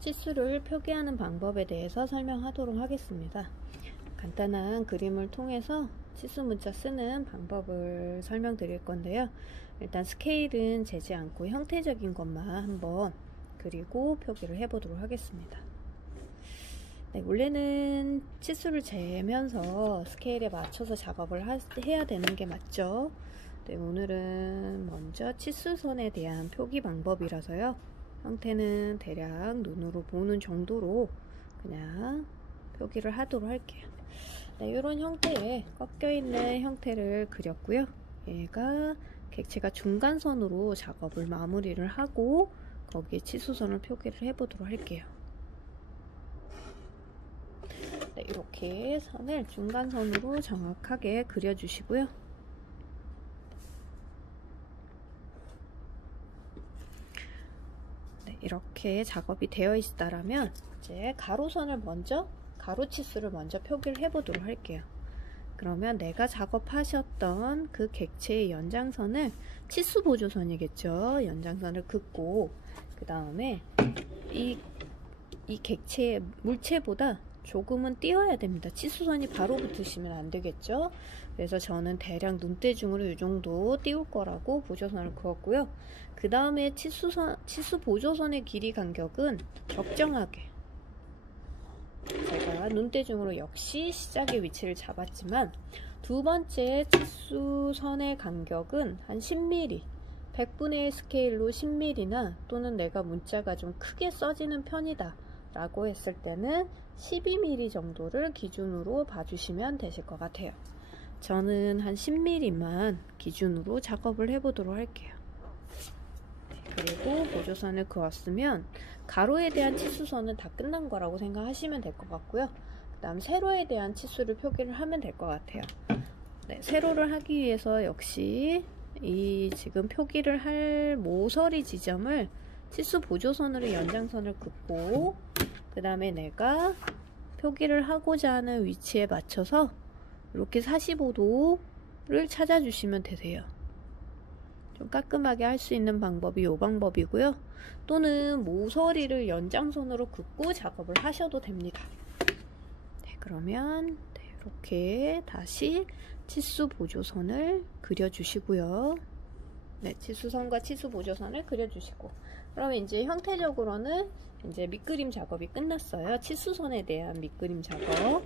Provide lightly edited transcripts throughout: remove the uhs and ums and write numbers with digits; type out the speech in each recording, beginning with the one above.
치수를 표기하는 방법에 대해서 설명하도록 하겠습니다. 간단한 그림을 통해서 치수 문자 쓰는 방법을 설명드릴 건데요. 일단 스케일은 재지 않고 형태적인 것만 한번 그리고 표기를 해보도록 하겠습니다. 네, 원래는 치수를 재면서 스케일에 맞춰서 작업을 해야 되는 게 맞죠. 네, 오늘은 먼저 치수선에 대한 표기 방법이라서요. 형태는 대략 눈으로 보는 정도로 그냥 표기를 하도록 할게요. 네, 이런 형태의 꺾여있는 형태를 그렸고요. 얘가 객체가 중간선으로 작업을 마무리를 하고 거기에 치수선을 표기를 해보도록 할게요. 네, 이렇게 선을 중간선으로 정확하게 그려주시고요. 네, 이렇게 작업이 되어 있다라면 이제 가로선을 먼저 가로 치수를 먼저 표기를 해보도록 할게요. 그러면 내가 작업하셨던 그 객체의 연장선을 치수 보조선이겠죠. 연장선을 긋고 그 다음에 이 객체의 물체보다 조금은 띄어야 됩니다. 치수선이 바로 붙으시면 안 되겠죠. 그래서 저는 대략 눈대중으로 이 정도 띄울 거라고 보조선을 그었고요. 그 다음에 치수 보조선의 길이 간격은 적정하게 제가 눈대중으로 역시 시작의 위치를 잡았지만 두 번째 치수선의 간격은 한 10mm 100분의 1 스케일로 10mm나 또는 내가 문자가 좀 크게 써지는 편이다 라고 했을 때는 12mm 정도를 기준으로 봐주시면 되실 것 같아요. 저는 한 10mm만 기준으로 작업을 해보도록 할게요. 그리고 보조선을 그었으면 가로에 대한 치수선은 다 끝난 거라고 생각하시면 될 것 같고요. 그 다음 세로에 대한 치수를 표기를 하면 될 것 같아요. 네, 세로를 하기 위해서 역시 이 지금 표기를 할 모서리 지점을 치수 보조선으로 연장선을 긋고 그 다음에 내가 표기를 하고자 하는 위치에 맞춰서 이렇게 45도를 찾아주시면 되세요. 좀 깔끔하게 할 수 있는 방법이 이 방법이고요. 또는 모서리를 연장선으로 긋고 작업을 하셔도 됩니다. 네, 그러면 이렇게 다시 치수 보조선을 그려주시고요. 네, 치수선과 치수 보조선을 그려주시고 그러면 이제 형태적으로는 이제 밑그림 작업이 끝났어요. 치수선에 대한 밑그림 작업.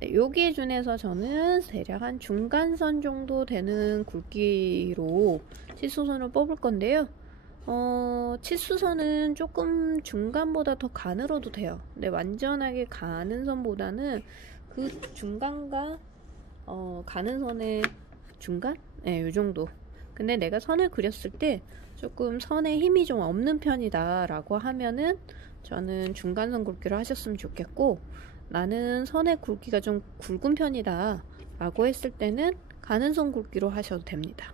네, 여기에 준해서 저는 대략 한 중간선 정도 되는 굵기로 치수선을 뽑을 건데요. 치수선은 조금 중간보다 더 가늘어도 돼요. 근데 완전하게 가는 선보다는 그 중간과 가는 선의 중간? 네, 요 정도. 근데 내가 선을 그렸을 때 조금 선에 힘이 좀 없는 편이다 라고 하면은 저는 중간선 굵기로 하셨으면 좋겠고, 나는 선의 굵기가 좀 굵은 편이다 라고 했을 때는 가는 선 굵기로 하셔도 됩니다.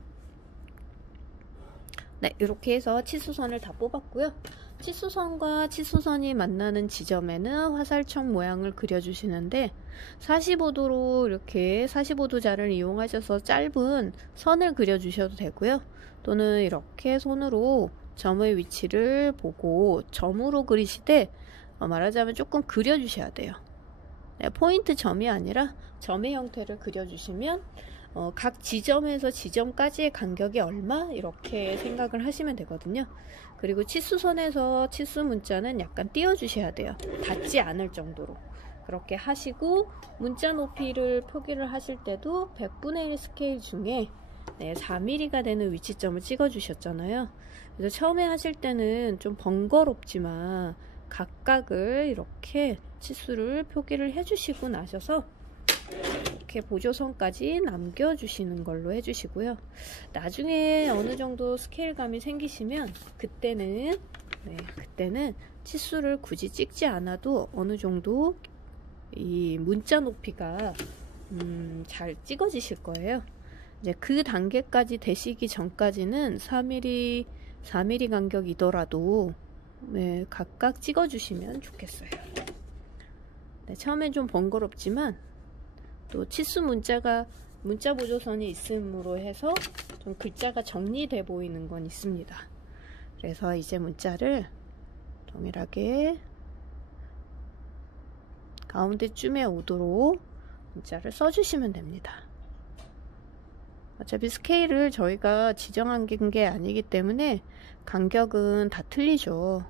네, 이렇게 해서 치수선을 다 뽑았고요. 치수선과 치수선이 만나는 지점에는 화살촉 모양을 그려주시는데 45도로 이렇게 45도 자를 이용하셔서 짧은 선을 그려주셔도 되고요. 또는 이렇게 손으로 점의 위치를 보고 점으로 그리시되 말하자면 조금 그려주셔야 돼요. 네, 포인트 점이 아니라 점의 형태를 그려주시면 각 지점에서 지점까지의 간격이 얼마? 이렇게 생각을 하시면 되거든요. 그리고 치수선에서 치수 문자는 약간 띄워주셔야 돼요. 닿지 않을 정도로. 그렇게 하시고 문자 높이를 표기를 하실 때도 100분의 1 스케일 중에 4mm가 되는 위치점을 찍어 주셨잖아요. 그래서 처음에 하실 때는 좀 번거롭지만 각각을 이렇게 치수를 표기를 해주시고 나셔서 이렇게 보조선까지 남겨주시는 걸로 해주시고요. 나중에 어느 정도 스케일감이 생기시면 그때는 치수를 굳이 찍지 않아도 어느 정도 이 문자 높이가 잘 찍어지실 거예요. 이제 그 단계까지 되시기 전까지는 4mm 간격이더라도 각각 찍어주시면 좋겠어요. 네, 처음엔 좀 번거롭지만 또 치수 문자 보조선이 있음으로 해서 좀 글자가 정리돼 보이는 건 있습니다. 그래서 이제 문자를 동일하게 가운데쯤에 오도록 문자를 써주시면 됩니다. 어차피 스케일을 저희가 지정한 게 아니기 때문에 간격은 다 틀리죠.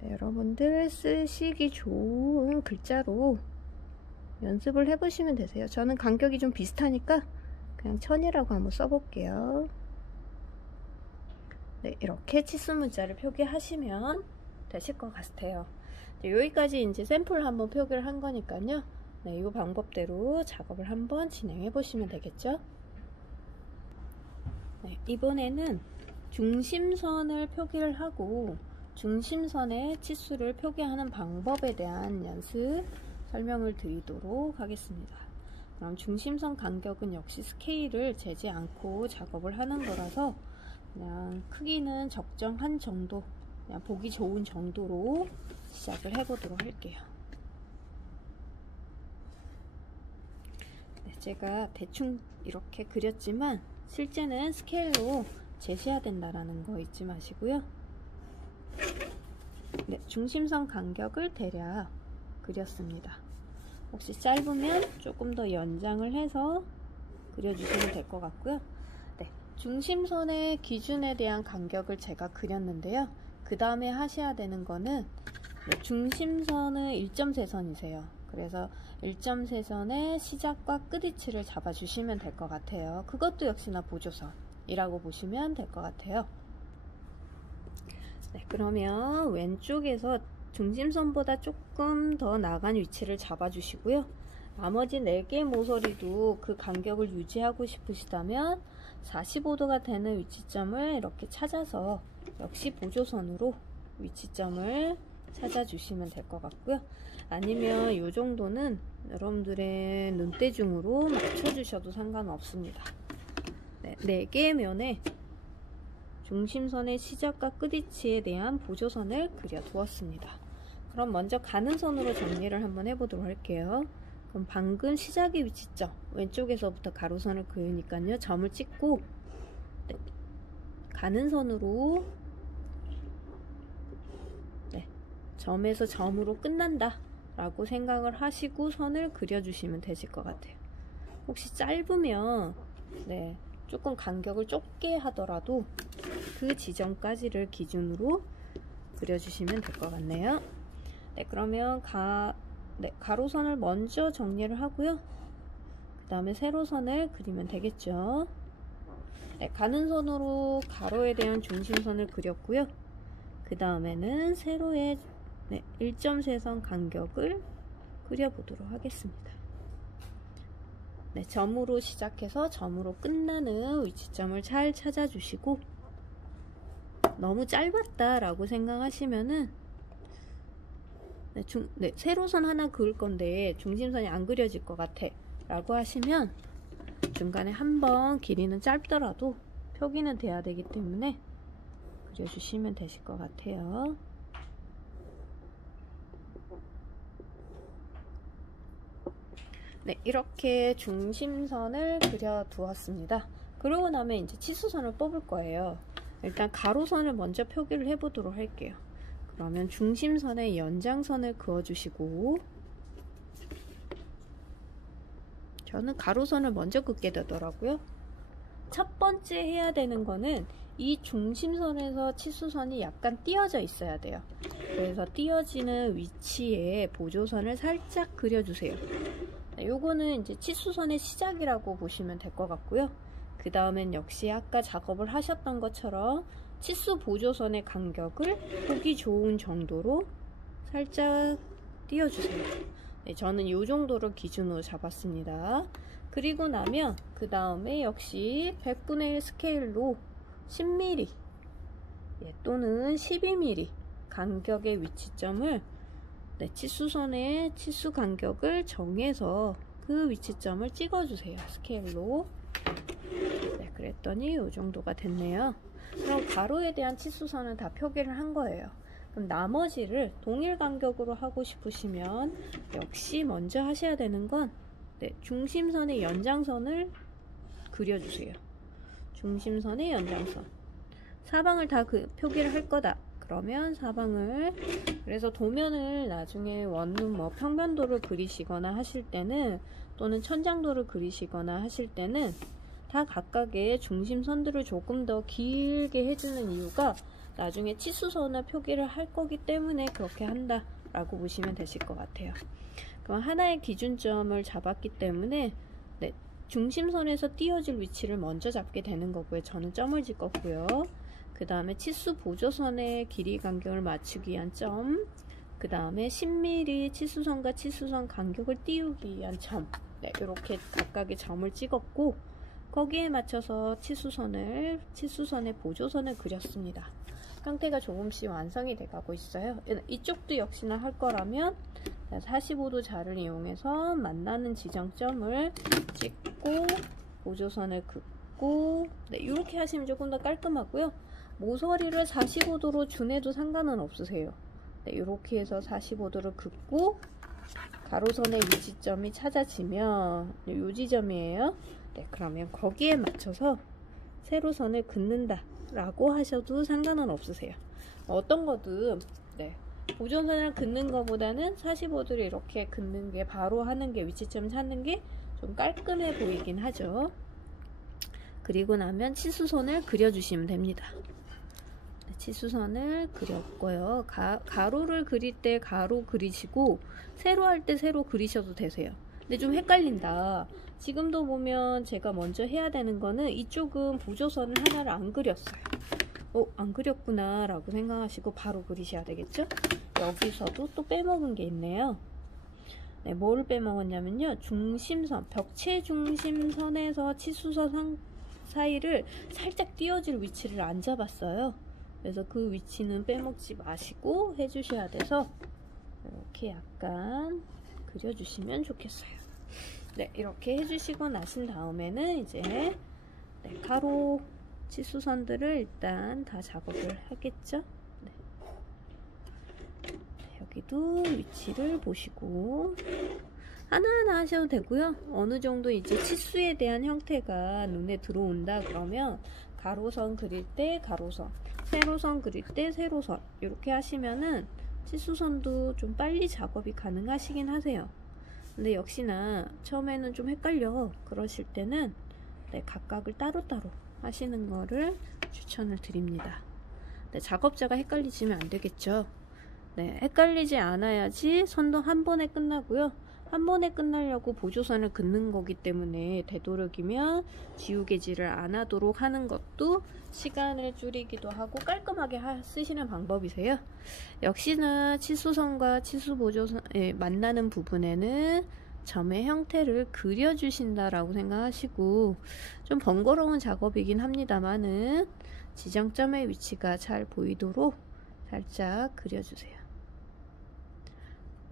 네, 여러분들 쓰시기 좋은 글자로 연습을 해보시면 되세요. 저는 간격이 좀 비슷하니까 그냥 1000이라고 한번 써볼게요. 네, 이렇게 치수 문자를 표기하시면 되실 것 같아요. 네, 여기까지 이제 샘플 한번 표기를 한 거니까요. 네, 이 방법대로 작업을 한번 진행해 보시면 되겠죠. 네, 이번에는 중심선을 표기를 하고 중심선의 치수를 표기하는 방법에 대한 연습 설명을 드리도록 하겠습니다. 그럼 중심선 간격은 역시 스케일을 재지 않고 작업을 하는 거라서 그냥 크기는 적정한 정도, 그냥 보기 좋은 정도로 시작을 해보도록 할게요. 네, 제가 대충 이렇게 그렸지만 실제는 스케일로 재셔야 된다라는 거 잊지 마시고요. 네, 중심선 간격을 대략 그렸습니다. 혹시 짧으면 조금 더 연장을 해서 그려주시면 될 것 같고요. 네, 중심선의 기준에 대한 간격을 제가 그렸는데요. 그 다음에 하셔야 되는 거는 중심선은 1.3선이세요. 그래서 1.3선의 시작과 끝위치를 잡아주시면 될 것 같아요. 그것도 역시나 보조선이라고 보시면 될 것 같아요. 네, 그러면 왼쪽에서 중심선보다 조금 더 나간 위치를 잡아주시고요. 나머지 4개 모서리도 그 간격을 유지하고 싶으시다면 45도가 되는 위치점을 이렇게 찾아서 역시 보조선으로 위치점을 찾아주시면 될 것 같고요. 아니면 이 정도는 여러분들의 눈대중으로 맞춰주셔도 상관없습니다. 네, 4개의 면에 중심선의 시작과 끝위치에 대한 보조선을 그려 두었습니다. 그럼 먼저 가는 선으로 정리를 한번 해보도록 할게요. 그럼 방금 시작의 위치점 왼쪽에서부터 가로선을 그으니까요. 점을 찍고 네, 가는 선으로 네, 점에서 점으로 끝난다 라고 생각을 하시고 선을 그려주시면 되실 것 같아요. 혹시 짧으면 네, 조금 간격을 좁게 하더라도 그 지점까지를 기준으로 그려주시면 될 것 같네요. 네, 그러면 가로선을 먼저 정리를 하고요. 그 다음에 세로선을 그리면 되겠죠. 네, 가는 선으로 가로에 대한 중심선을 그렸고요. 그 다음에는 세로의 1.3선 간격을 그려보도록 하겠습니다. 네, 점으로 시작해서 점으로 끝나는 위치점을 잘 찾아주시고 너무 짧았다 라고 생각하시면은 세로선 하나 그을 건데 중심선이 안 그려질 것 같아 라고 하시면 중간에 한번 길이는 짧더라도 표기는 돼야 되기 때문에 그려주시면 되실 것 같아요. 네, 이렇게 중심선을 그려 두었습니다. 그러고 나면 이제 치수선을 뽑을 거예요. 일단 가로선을 먼저 표기를 해 보도록 할게요. 그러면 중심선의 연장선을 그어 주시고 저는 가로선을 먼저 긋게 되더라고요. 첫 번째 해야 되는 거는 이 중심선에서 치수선이 약간 띄어져 있어야 돼요. 그래서 띄어지는 위치에 보조선을 살짝 그려주세요. 요거는 이제 치수선의 시작이라고 보시면 될 것 같고요. 그 다음엔 역시 아까 작업을 하셨던 것처럼 치수 보조선의 간격을 보기 좋은 정도로 살짝 띄워주세요. 네, 저는 이 정도를 기준으로 잡았습니다. 그리고 나면 그 다음에 역시 100분의 1 스케일로 10mm 또는 12mm 간격의 위치점을 치수선의 치수 간격을 정해서 그 위치점을 찍어주세요. 스케일로. 네, 그랬더니 이 정도가 됐네요. 그럼 가로에 대한 치수선은 다 표기를 한 거예요. 그럼 나머지를 동일 간격으로 하고 싶으시면 역시 먼저 하셔야 되는 건 중심선의 연장선을 그려주세요. 중심선의 연장선. 사방을 다 표기를 할 거다. 그러면 사방을, 그래서 도면을 나중에 원룸 뭐 평면도를 그리시거나 하실 때는, 또는 천장도를 그리시거나 하실 때는 다 각각의 중심선들을 조금 더 길게 해주는 이유가 나중에 치수선을 표기를 할 거기 때문에 그렇게 한다 라고 보시면 되실 것 같아요. 그럼 하나의 기준점을 잡았기 때문에 네, 중심선에서 띄어질 위치를 먼저 잡게 되는 거고요. 저는 점을 찍었고요. 그 다음에 치수 보조선의 길이 간격을 맞추기 위한 점, 그 다음에 10mm 치수선과 치수선 간격을 띄우기 위한 점, 네, 이렇게 각각의 점을 찍었고, 거기에 맞춰서 치수선의 보조선을 그렸습니다. 형태가 조금씩 완성이 돼 가고 있어요. 이쪽도 역시나 할 거라면 45도 자를 이용해서 만나는 지정점을 찍고 보조선을 긋고, 네, 이렇게 하시면 조금 더 깔끔하고요. 모서리를 45도로 준해도 상관은 없으세요. 네, 이렇게 해서 45도를 긋고 가로선의 위치점이 찾아지면 이 지점이에요. 네, 그러면 거기에 맞춰서 세로선을 긋는다 라고 하셔도 상관은 없으세요. 어떤 거든 네, 보조선을 긋는 것보다는 45도를 이렇게 긋는 게, 바로 하는 게, 위치점 찾는 게 좀 깔끔해 보이긴 하죠. 그리고 나면 치수선을 그려주시면 됩니다. 네, 치수선을 그렸고요. 가로를 그릴 때 가로 그리시고 세로 할 때 세로 그리셔도 되세요. 근데 좀 헷갈린다. 지금도 보면 제가 먼저 해야 되는 거는 이쪽은 보조선을 하나를 안 그렸어요. 안 그렸구나 라고 생각하시고 바로 그리셔야 되겠죠? 여기서도 또 빼먹은 게 있네요. 네, 뭐를 빼먹었냐면요, 중심선, 벽체 중심선에서 치수선 사이를 살짝 띄어질 위치를 안 잡았어요. 그래서 그 위치는 빼먹지 마시고 해주셔야 돼서 이렇게 약간 그려주시면 좋겠어요. 네, 이렇게 해주시고 나신 다음에는 이제 네, 가로 치수선들을 일단 다 작업을 하겠죠. 네. 여기도 위치를 보시고 하나하나 하셔도 되고요. 어느 정도 이제 치수에 대한 형태가 눈에 들어온다 그러면 가로선 그릴 때 가로선, 세로선 그릴 때 세로선, 이렇게 하시면은 치수선도 좀 빨리 작업이 가능하시긴 하세요. 근데 역시나 처음에는 좀 헷갈려 그러실 때는 네, 각각을 따로따로 하시는 거를 추천을 드립니다. 네, 작업자가 헷갈리시면 안 되겠죠. 네, 헷갈리지 않아야지 선도 한 번에 끝나고요. 한 번에 끝나려고 보조선을 긋는 거기 때문에 되도록이면 지우개질을 안 하도록 하는 것도 시간을 줄이기도 하고 깔끔하게 쓰시는 방법이세요. 역시나 치수선과 치수 보조선에 만나는 부분에는 점의 형태를 그려주신다라고 생각하시고, 좀 번거로운 작업이긴 합니다만은 지정점의 위치가 잘 보이도록 살짝 그려주세요.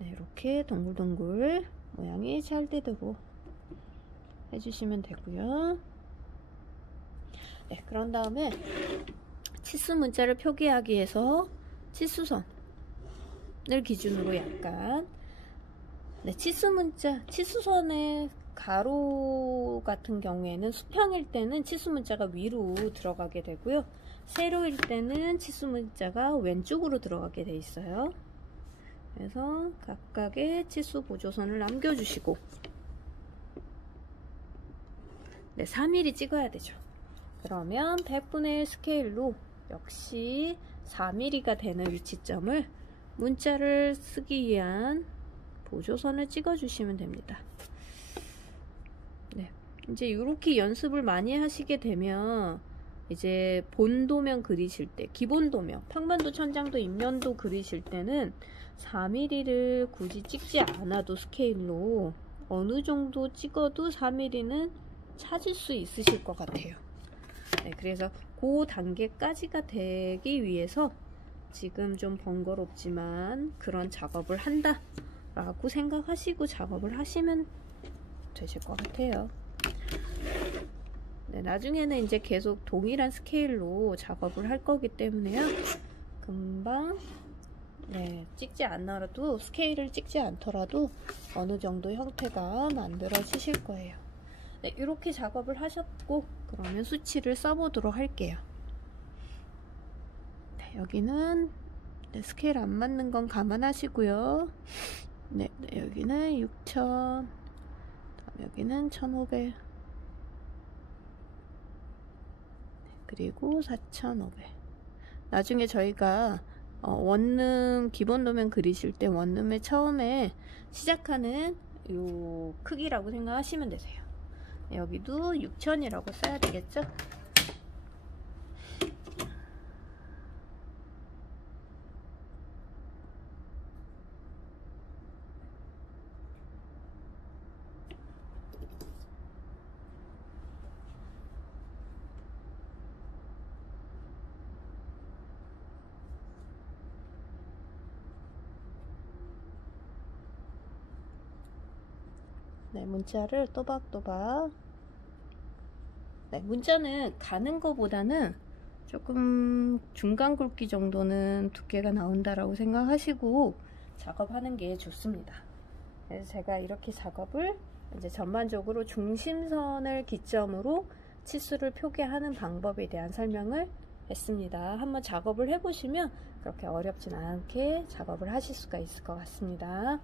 네, 이렇게 동글동글 모양이 잘 되도록 해주시면 되고요. 네, 그런 다음에 치수 문자를 표기하기 위해서 치수선을 기준으로 약간 네, 치수선의 가로 같은 경우에는 수평일 때는 치수 문자가 위로 들어가게 되고요. 세로일 때는 치수 문자가 왼쪽으로 들어가게 돼 있어요. 그래서 각각의 치수 보조선을 남겨주시고 네, 3mm 찍어야 되죠. 그러면 100분의 1 스케일로 역시 4mm가 되는 위치점을 문자를 쓰기 위한 보조선을 찍어주시면 됩니다. 네, 이제 이렇게 연습을 많이 하시게 되면 이제 본도면 그리실 때, 기본도면, 평면도, 천장도, 입면도 그리실 때는 4mm를 굳이 찍지 않아도 스케일로 어느 정도 찍어도 4mm는 찾을 수 있으실 것 같아요. 네, 그래서 그 단계까지가 되기 위해서 지금 좀 번거롭지만 그런 작업을 한다 라고 생각하시고 작업을 하시면 되실 것 같아요. 네, 나중에는 이제 계속 동일한 스케일로 작업을 할 거기 때문에요. 금방 네, 찍지 않더라도, 스케일을 찍지 않더라도 어느 정도 형태가 만들어지실 거예요. 네, 이렇게 작업을 하셨고 그러면 수치를 써보도록 할게요. 여기는 네, 스케일 안 맞는 건 감안하시고요. 네, 여기는 6000, 여기는 1500, 그리고 4500. 나중에 저희가 원룸 기본 도면 그리실 때 원룸의 처음에 시작하는 요 크기라고 생각하시면 되세요. 여기도 6000이라고 써야 되겠죠? 네, 문자를 또박또박. 네, 문자는 가는 거보다는 조금 중간 굵기 정도는 두께가 나온다라고 생각하시고 작업하는 게 좋습니다. 그래서 제가 이렇게 작업을 이제 전반적으로 중심선을 기점으로 치수를 표기하는 방법에 대한 설명을 했습니다. 한번 작업을 해보시면 그렇게 어렵진 않게 작업을 하실 수가 있을 것 같습니다.